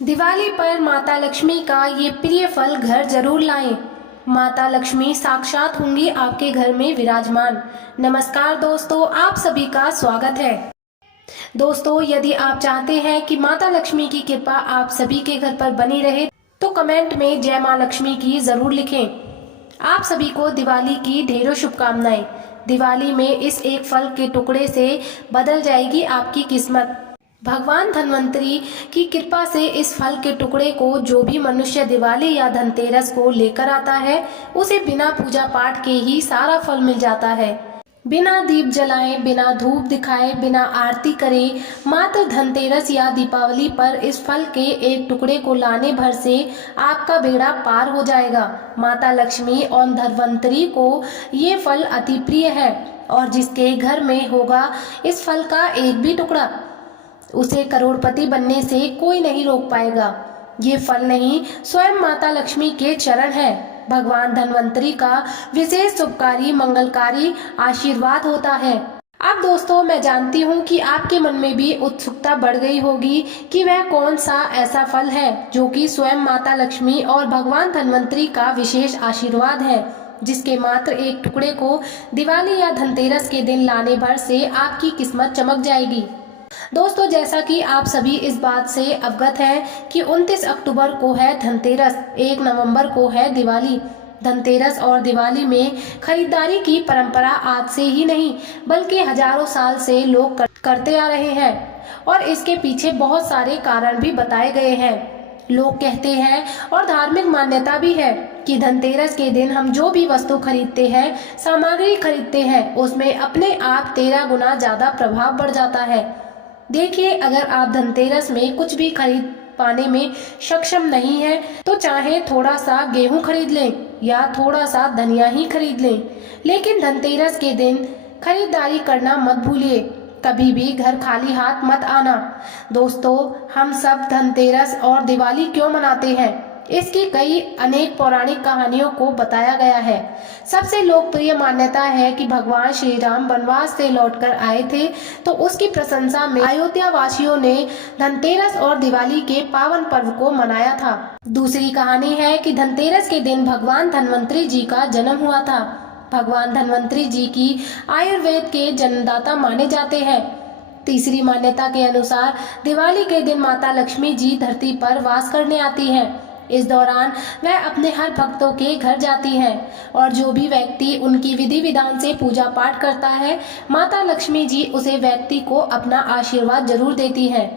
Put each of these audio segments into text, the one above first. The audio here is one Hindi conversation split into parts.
दिवाली पर माता लक्ष्मी का ये प्रिय फल घर जरूर लाएं। माता लक्ष्मी साक्षात होंगी आपके घर में विराजमान। नमस्कार दोस्तों, आप सभी का स्वागत है। दोस्तों, यदि आप चाहते हैं कि माता लक्ष्मी की कृपा आप सभी के घर पर बनी रहे तो कमेंट में जय मां लक्ष्मी की जरूर लिखें। आप सभी को दिवाली की ढेरों शुभकामनाएं। दिवाली में इस एक फल के टुकड़े से बदल जाएगी आपकी किस्मत। भगवान धन्वंतरी की कृपा से इस फल के टुकड़े को जो भी मनुष्य दिवाली या धनतेरस को लेकर आता है उसे बिना पूजा पाठ के ही सारा फल मिल जाता है। बिना दीप जलाएं, बिना धूप दिखाए, बिना आरती करे, मात्र धनतेरस या दीपावली पर इस फल के एक टुकड़े को लाने भर से आपका बेड़ा पार हो जाएगा। माता लक्ष्मी और धन्वंतरी को ये फल अति प्रिय है और जिसके घर में होगा इस फल का एक भी टुकड़ा उसे करोड़पति बनने से कोई नहीं रोक पाएगा। ये फल नहीं, स्वयं माता लक्ष्मी के चरण है। भगवान धन्वंतरी का विशेष शुभकारी मंगलकारी आशीर्वाद होता है। अब दोस्तों, मैं जानती हूँ कि आपके मन में भी उत्सुकता बढ़ गई होगी कि वह कौन सा ऐसा फल है जो कि स्वयं माता लक्ष्मी और भगवान धन्वंतरी का विशेष आशीर्वाद है, जिसके मात्र एक टुकड़े को दिवाली या धनतेरस के दिन लाने भर से आपकी किस्मत चमक जाएगी। दोस्तों, जैसा कि आप सभी इस बात से अवगत हैं कि 29 अक्टूबर को है धनतेरस, 1 नवंबर को है दिवाली। धनतेरस और दिवाली में खरीदारी की परंपरा आज से ही नहीं बल्कि हजारों साल से लोग करते आ रहे हैं और इसके पीछे बहुत सारे कारण भी बताए गए हैं। लोग कहते हैं और धार्मिक मान्यता भी है कि धनतेरस के दिन हम जो भी वस्तु खरीदते हैं, सामग्री खरीदते हैं, उसमें अपने आप 13 गुना ज्यादा प्रभाव बढ़ जाता है। देखिए, अगर आप धनतेरस में कुछ भी खरीद पाने में सक्षम नहीं है तो चाहे थोड़ा सा गेहूं खरीद लें या थोड़ा सा धनिया ही खरीद लें, लेकिन धनतेरस के दिन खरीदारी करना मत भूलिए। कभी भी घर खाली हाथ मत आना। दोस्तों, हम सब धनतेरस और दिवाली क्यों मनाते हैं, इसकी कई अनेक पौराणिक कहानियों को बताया गया है। सबसे लोकप्रिय मान्यता है कि भगवान श्री राम वनवास से लौटकर आए थे तो उसकी प्रशंसा में अयोध्या वासियों ने धनतेरस और दिवाली के पावन पर्व को मनाया था। दूसरी कहानी है कि धनतेरस के दिन भगवान धन्वंतरी जी का जन्म हुआ था। भगवान धन्वंतरी जी की आयुर्वेद के जन्मदाता माने जाते हैं। तीसरी मान्यता के अनुसार दिवाली के दिन माता लक्ष्मी जी धरती पर वास करने आती हैं। इस दौरान वह अपने हर भक्तों के घर जाती हैं और जो भी व्यक्ति उनकी विधि विधान से पूजा पाठ करता है, माता लक्ष्मी जी उसे व्यक्ति को अपना आशीर्वाद जरूर देती हैं।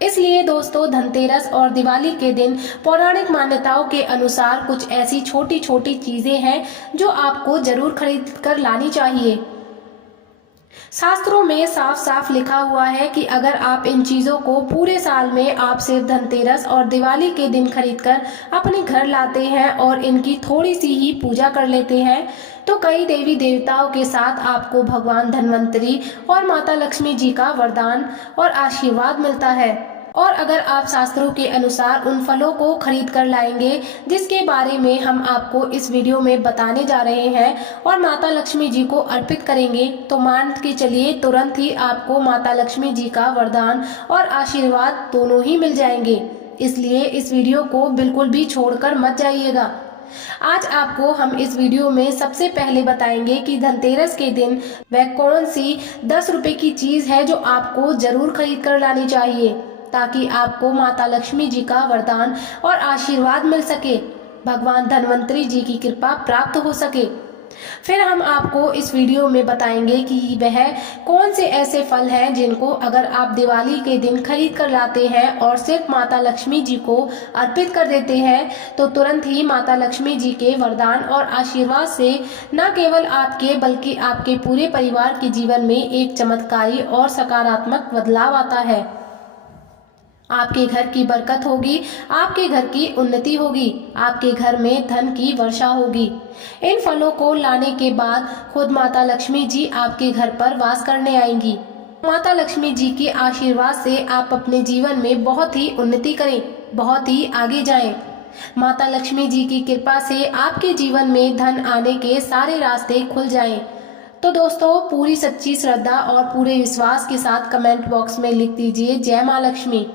इसलिए दोस्तों, धनतेरस और दिवाली के दिन पौराणिक मान्यताओं के अनुसार कुछ ऐसी छोटी छोटी चीजें हैं जो आपको जरूर खरीद कर लानी चाहिए। शास्त्रों में साफ साफ लिखा हुआ है कि अगर आप इन चीजों को पूरे साल में आप सिर्फ धनतेरस और दिवाली के दिन खरीदकर अपने घर लाते हैं और इनकी थोड़ी सी ही पूजा कर लेते हैं तो कई देवी देवताओं के साथ आपको भगवान धन्वंतरी और माता लक्ष्मी जी का वरदान और आशीर्वाद मिलता है। और अगर आप शास्त्रों के अनुसार उन फलों को खरीद कर लाएंगे जिसके बारे में हम आपको इस वीडियो में बताने जा रहे हैं और माता लक्ष्मी जी को अर्पित करेंगे तो मान के चलिए तुरंत ही आपको माता लक्ष्मी जी का वरदान और आशीर्वाद दोनों ही मिल जाएंगे। इसलिए इस वीडियो को बिल्कुल भी छोड़कर मत जाइएगा। आज आपको हम इस वीडियो में सबसे पहले बताएंगे कि धनतेरस के दिन वह कौन सी 10 रुपए की चीज है जो आपको जरूर खरीद कर लानी चाहिए ताकि आपको माता लक्ष्मी जी का वरदान और आशीर्वाद मिल सके, भगवान धन्वंतरी जी की कृपा प्राप्त हो सके। फिर हम आपको इस वीडियो में बताएंगे कि वह कौन से ऐसे फल हैं जिनको अगर आप दिवाली के दिन खरीद कर लाते हैं और सिर्फ माता लक्ष्मी जी को अर्पित कर देते हैं तो तुरंत ही माता लक्ष्मी जी के वरदान और आशीर्वाद से न केवल आपके बल्कि आपके पूरे परिवार के जीवन में एक चमत्कारी और सकारात्मक बदलाव आता है। आपके घर की बरकत होगी, आपके घर की उन्नति होगी, आपके घर में धन की वर्षा होगी। इन फलों को लाने के बाद खुद माता लक्ष्मी जी आपके घर पर वास करने आएंगी। माता लक्ष्मी जी के आशीर्वाद से आप अपने जीवन में बहुत ही उन्नति करें, बहुत ही आगे जाएं। माता लक्ष्मी जी की कृपा से आपके जीवन में धन आने के सारे रास्ते खुल जाएं। तो दोस्तों, पूरी सच्ची श्रद्धा और पूरे विश्वास के साथ कमेंट बॉक्स में लिख दीजिए जय मां लक्ष्मी।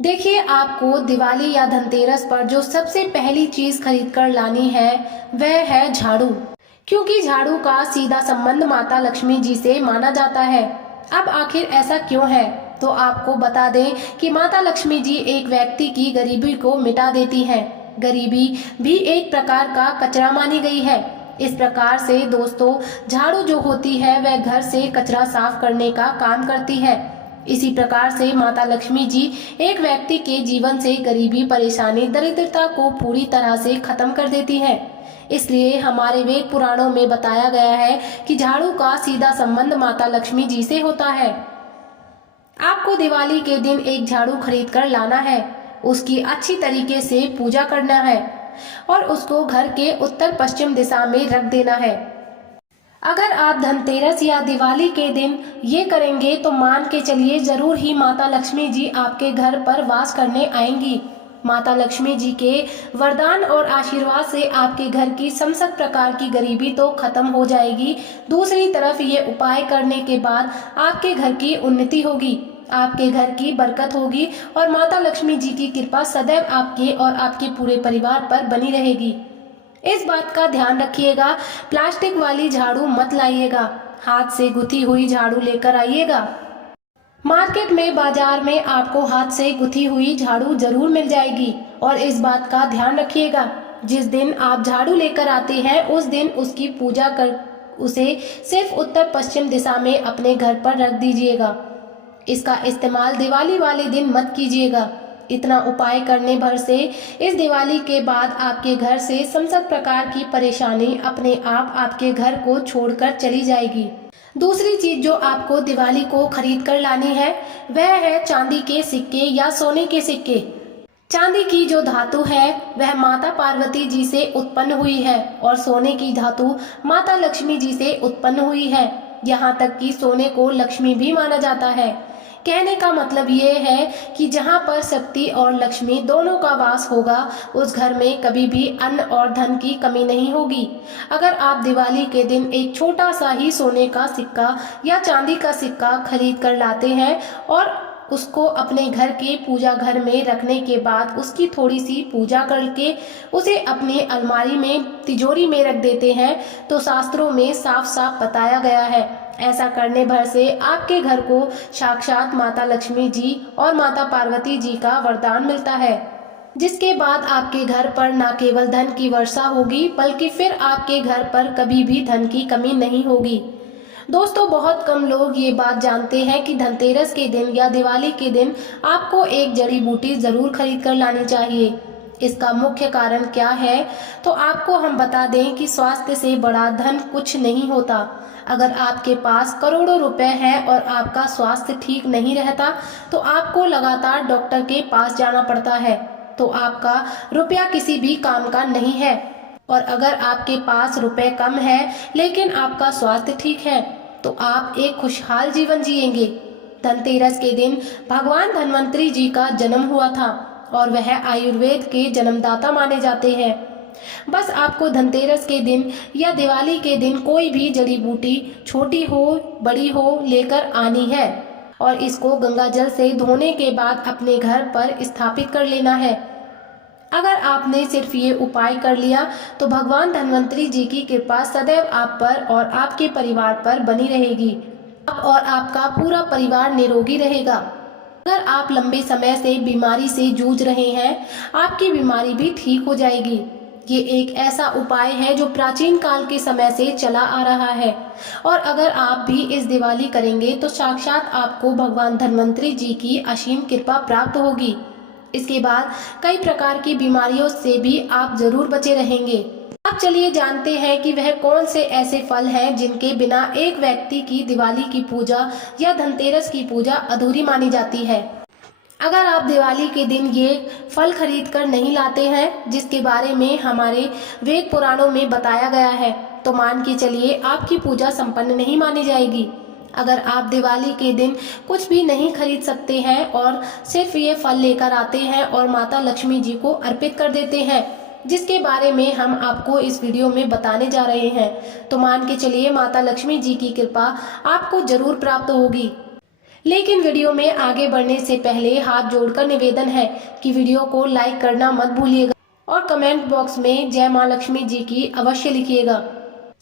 देखिए, आपको दिवाली या धनतेरस पर जो सबसे पहली चीज खरीद कर लानी है वह है झाड़ू, क्योंकि झाड़ू का सीधा संबंध माता लक्ष्मी जी से माना जाता है। अब आखिर ऐसा क्यों है, तो आपको बता दें कि माता लक्ष्मी जी एक व्यक्ति की गरीबी को मिटा देती हैं। गरीबी भी एक प्रकार का कचरा मानी गई है। इस प्रकार से दोस्तों, झाड़ू जो होती है वह घर से कचरा साफ करने का काम करती है। इसी प्रकार से माता लक्ष्मी जी एक व्यक्ति के जीवन से गरीबी, परेशानी, दरिद्रता को पूरी तरह से खत्म कर देती है। इसलिए हमारे वेद पुराणों में बताया गया है कि झाड़ू का सीधा संबंध माता लक्ष्मी जी से होता है। आपको दिवाली के दिन एक झाड़ू खरीद कर लाना है, उसकी अच्छी तरीके से पूजा करना है और उसको घर के उत्तर पश्चिम दिशा में रख देना है। अगर आप धनतेरस या दिवाली के दिन ये करेंगे तो मान के चलिए जरूर ही माता लक्ष्मी जी आपके घर पर वास करने आएंगी। माता लक्ष्मी जी के वरदान और आशीर्वाद से आपके घर की समस्त प्रकार की गरीबी तो खत्म हो जाएगी। दूसरी तरफ ये उपाय करने के बाद आपके घर की उन्नति होगी, आपके घर की बरकत होगी और माता लक्ष्मी जी की कृपा सदैव आपके और आपके पूरे परिवार पर बनी रहेगी। इस बात का ध्यान रखिएगा, प्लास्टिक वाली झाड़ू मत लाइएगा, हाथ से गुथी हुई झाड़ू लेकर आइएगा। मार्केट में, बाजार में आपको हाथ से गुथी हुई झाड़ू जरूर मिल जाएगी। और इस बात का ध्यान रखिएगा, जिस दिन आप झाड़ू लेकर आते हैं उस दिन उसकी पूजा कर उसे सिर्फ उत्तर पश्चिम दिशा में अपने घर पर रख दीजिएगा। इसका इस्तेमाल दिवाली वाले दिन मत कीजिएगा। इतना उपाय करने भर से इस दिवाली के बाद आपके घर से समस्त प्रकार की परेशानी अपने आप आपके घर को छोड़कर चली जाएगी। दूसरी चीज जो आपको दिवाली को खरीद कर लानी है वह है चांदी के सिक्के या सोने के सिक्के। चांदी की जो धातु है वह माता पार्वती जी से उत्पन्न हुई है और सोने की धातु माता लक्ष्मी जी से उत्पन्न हुई है। यहाँ तक कि सोने को लक्ष्मी भी माना जाता है। कहने का मतलब ये है कि जहाँ पर शक्ति और लक्ष्मी दोनों का वास होगा उस घर में कभी भी अन्न और धन की कमी नहीं होगी। अगर आप दिवाली के दिन एक छोटा सा ही सोने का सिक्का या चांदी का सिक्का खरीद कर लाते हैं और उसको अपने घर के पूजा घर में रखने के बाद उसकी थोड़ी सी पूजा करके उसे अपनी अलमारी में, तिजोरी में रख देते हैं तो शास्त्रों में साफ साफ बताया गया है ऐसा करने भर से आपके घर को साक्षात माता लक्ष्मी जी और माता पार्वती जी का वरदान मिलता है, जिसके बाद आपके घर पर न केवल धन की वर्षा होगी बल्कि फिर आपके घर पर कभी भी धन की कमी नहीं होगी। दोस्तों, बहुत कम लोग ये बात जानते हैं कि धनतेरस के दिन या दिवाली के दिन आपको एक जड़ी बूटी जरूर खरीद कर लानी चाहिए। इसका मुख्य कारण क्या है, तो आपको हम बता दें कि स्वास्थ्य से बड़ा धन कुछ नहीं होता। अगर आपके पास करोड़ों रुपए हैं और आपका स्वास्थ्य ठीक नहीं रहता तो आपको लगातार डॉक्टर के पास जाना पड़ता है, तो आपका रुपया किसी भी काम का नहीं है। और अगर आपके पास रुपए कम है लेकिन आपका स्वास्थ्य ठीक है तो आप एक खुशहाल जीवन जिएंगे। धनतेरस के दिन भगवान धन्वंतरी जी का जन्म हुआ था और वह आयुर्वेद के जन्मदाता माने जाते हैं। बस आपको धनतेरस के दिन या दिवाली के दिन कोई भी जड़ी बूटी, छोटी हो बड़ी हो, लेकर आनी है और इसको गंगा जल से धोने के बाद अपने घर पर स्थापित कर लेना है। अगर आपने सिर्फ ये उपाय कर लिया तो भगवान धन्वंतरी जी की कृपा सदैव आप पर और आपके परिवार पर बनी रहेगी। आप और आपका पूरा परिवार निरोगी रहेगा। अगर आप लंबे समय से बीमारी से जूझ रहे हैं, आपकी बीमारी भी ठीक हो जाएगी। ये एक ऐसा उपाय है जो प्राचीन काल के समय से चला आ रहा है और अगर आप भी इस दिवाली करेंगे तो साक्षात आपको भगवान धन्वंतरी जी की असीम कृपा प्राप्त होगी। इसके बाद कई प्रकार की बीमारियों से भी आप जरूर बचे रहेंगे। अब चलिए जानते हैं कि वह कौन से ऐसे फल हैं जिनके बिना एक व्यक्ति की दिवाली की पूजा या धनतेरस की पूजा अधूरी मानी जाती है। अगर आप दिवाली के दिन ये फल खरीद कर नहीं लाते हैं जिसके बारे में हमारे वेद पुराणों में बताया गया है तो मान के चलिए आपकी पूजा संपन्न नहीं मानी जाएगी। अगर आप दिवाली के दिन कुछ भी नहीं खरीद सकते हैं और सिर्फ ये फल लेकर आते हैं और माता लक्ष्मी जी को अर्पित कर देते हैं जिसके बारे में हम आपको इस वीडियो में बताने जा रहे हैं, तो मान के चलिए माता लक्ष्मी जी की कृपा आपको जरूर प्राप्त होगी। लेकिन वीडियो में आगे बढ़ने से पहले हाथ जोड़कर निवेदन है कि वीडियो को लाइक करना मत भूलिएगा और कमेंट बॉक्स में जय मां लक्ष्मी जी की अवश्य लिखिएगा।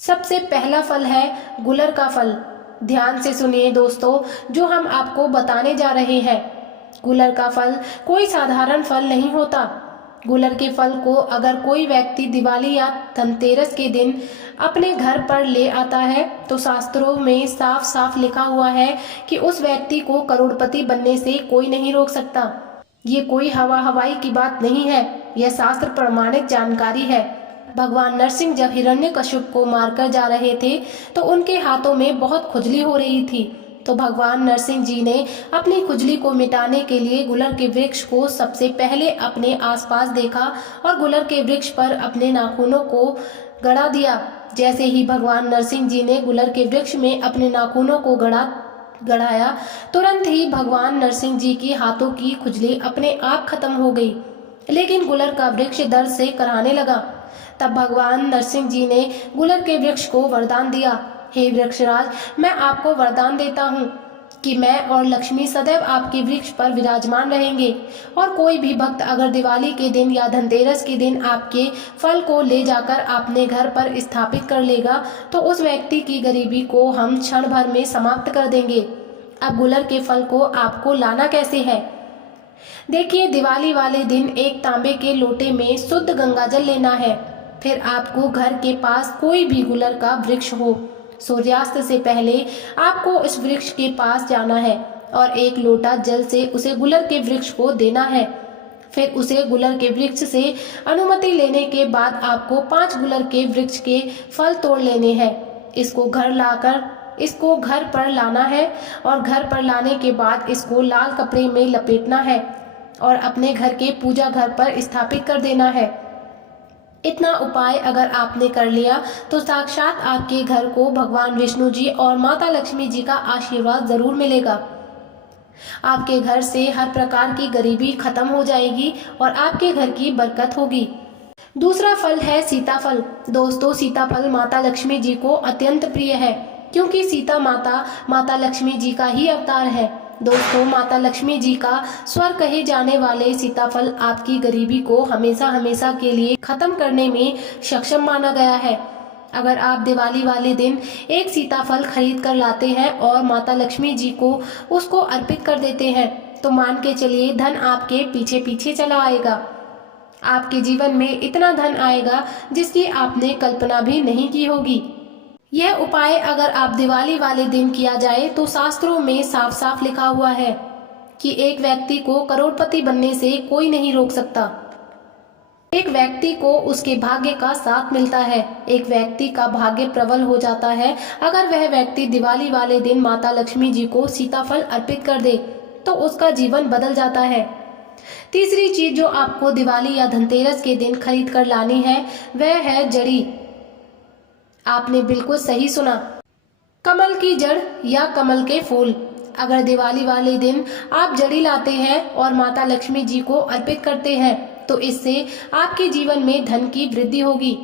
सबसे पहला फल है गुलर का फल। ध्यान से सुनिए दोस्तों, जो हम आपको बताने जा रहे हैं। गुलर का फल कोई साधारण फल नहीं होता। गुलर के फल को अगर कोई व्यक्ति दिवाली या धनतेरस के दिन अपने घर पर ले आता है तो शास्त्रों में साफ साफ लिखा हुआ है कि उस व्यक्ति को करोड़पति बनने से कोई नहीं रोक सकता। ये कोई हवा हवाई की बात नहीं है, यह शास्त्र प्रमाणित जानकारी है। भगवान नरसिंह जब हिरण्यकश्यप को मारकर जा रहे थे तो उनके हाथों में बहुत खुजली हो रही थी, तो भगवान नरसिंह जी ने अपनी खुजली को मिटाने के लिए गुलर के वृक्ष को सबसे पहले अपने आसपास देखा और गुलर के वृक्ष पर अपने नाखूनों को गड़ा दिया। जैसे ही भगवान नरसिंह जी ने गुलर के वृक्ष में अपने नाखूनों को गड़ाया, तुरंत ही भगवान नरसिंह जी की हाथों की खुजली अपने आप खत्म हो गई। लेकिन गुलर का वृक्ष दर्द से कराहने लगा। तब भगवान नरसिंह जी ने गुलर के वृक्ष को वरदान दिया, हे वृक्षराज, मैं आपको वरदान देता हूँ कि मैं और लक्ष्मी सदैव आपके वृक्ष पर विराजमान रहेंगे और कोई भी भक्त अगर दिवाली के दिन या धनतेरस के दिन आपके फल को ले जाकर अपने घर पर स्थापित कर लेगा तो उस व्यक्ति की गरीबी को हम क्षण भर में समाप्त कर देंगे। अब गुलर के फल को आपको लाना कैसे है? देखिए, दिवाली वाले दिन एक तांबे के लोटे में शुद्ध गंगाजल लेना है। फिर आपको घर के पास कोई भी गुलर का वृक्ष हो, सूर्यास्त से पहले आपको इस वृक्ष के पास जाना है और एक लोटा जल से उसे गुलर के वृक्ष को देना है। फिर उसे गुलर के वृक्ष से अनुमति लेने के बाद आपको 5 गुलर के वृक्ष के फल तोड़ लेने हैं। इसको घर पर लाना है और घर पर लाने के बाद इसको लाल कपड़े में लपेटना है और अपने घर के पूजा घर पर स्थापित कर देना है। इतना उपाय अगर आपने कर लिया तो साक्षात आपके घर को भगवान विष्णु जी और माता लक्ष्मी जी का आशीर्वाद जरूर मिलेगा। आपके घर से हर प्रकार की गरीबी खत्म हो जाएगी और आपके घर की बरकत होगी। दूसरा फल है सीताफल। दोस्तों, सीताफल माता लक्ष्मी जी को अत्यंत प्रिय है क्योंकि सीता माता लक्ष्मी जी का ही अवतार है। दोस्तों, माता लक्ष्मी जी का स्वर कहे जाने वाले सीताफल आपकी गरीबी को हमेशा हमेशा के लिए खत्म करने में सक्षम माना गया है। अगर आप दिवाली वाले दिन एक सीताफल खरीद कर लाते हैं और माता लक्ष्मी जी को उसको अर्पित कर देते हैं तो मान के चलिए धन आपके पीछे पीछे चला आएगा। आपके जीवन में इतना धन आएगा जिसकी आपने कल्पना भी नहीं की होगी। यह उपाय अगर आप दिवाली वाले दिन किया जाए तो शास्त्रों में साफ साफ लिखा हुआ है कि एक व्यक्ति को करोड़पति बनने से कोई नहीं रोक सकता। एक व्यक्ति को उसके भाग्य का साथ मिलता है। एक व्यक्ति का भाग्य प्रबल हो जाता है अगर वह व्यक्ति दिवाली वाले दिन माता लक्ष्मी जी को सीताफल अर्पित कर दे तो उसका जीवन बदल जाता है। तीसरी चीज जो आपको दिवाली या धनतेरस के दिन खरीद कर लानी है वह है जड़ी। आपने बिल्कुल सही सुना, कमल की जड़ या कमल के फूल। अगर दिवाली वाले दिन आप जड़ी लाते हैं और माता लक्ष्मी जी को अर्पित करते हैं तो इससे आपके जीवन में धन की वृद्धि होगी।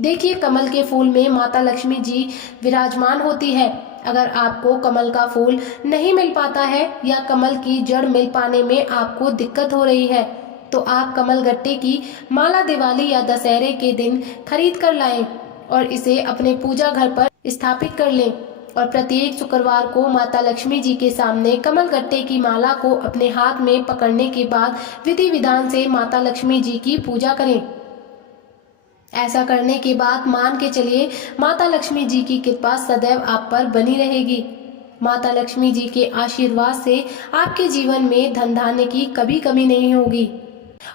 देखिए, कमल के फूल में माता लक्ष्मी जी विराजमान होती है। अगर आपको कमल का फूल नहीं मिल पाता है या कमल की जड़ मिल पाने में आपको दिक्कत हो रही है तो आप कमल गट्टे की माला दिवाली या दशहरे के दिन खरीद कर लाएं और इसे अपने पूजा घर पर स्थापित कर लें और प्रत्येक शुक्रवार को माता लक्ष्मी जी के सामने कमल गट्टे की माला को अपने हाथ में पकड़ने के बाद विधि विधान से माता लक्ष्मी जी की पूजा करें। ऐसा करने के बाद मान के चलिए माता लक्ष्मी जी की कृपा सदैव आप पर बनी रहेगी। माता लक्ष्मी जी के आशीर्वाद से आपके जीवन में धन धान्य की कभी कमी नहीं होगी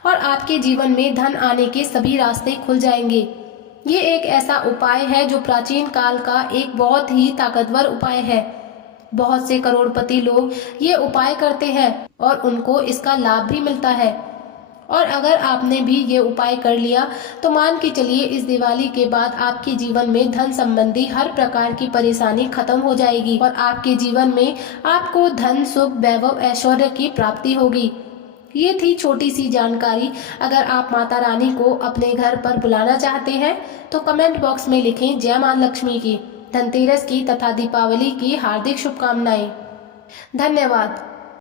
और आपके जीवन में धन आने के सभी रास्ते खुल जाएंगे। ये एक ऐसा उपाय है जो प्राचीन काल का एक बहुत ही ताकतवर उपाय है। बहुत से करोड़पति लोग ये उपाय करते हैं और उनको इसका लाभ भी मिलता है। और अगर आपने भी ये उपाय कर लिया तो मान के चलिए इस दिवाली के बाद आपके जीवन में धन संबंधी हर प्रकार की परेशानी खत्म हो जाएगी और आपके जीवन में आपको धन, सुख, वैभव, ऐश्वर्य की प्राप्ति होगी। ये थी छोटी सी जानकारी। अगर आप माता रानी को अपने घर पर बुलाना चाहते हैं तो कमेंट बॉक्स में लिखें जय मां लक्ष्मी की, धनतेरस की तथा दीपावली की हार्दिक शुभकामनाएं। धन्यवाद।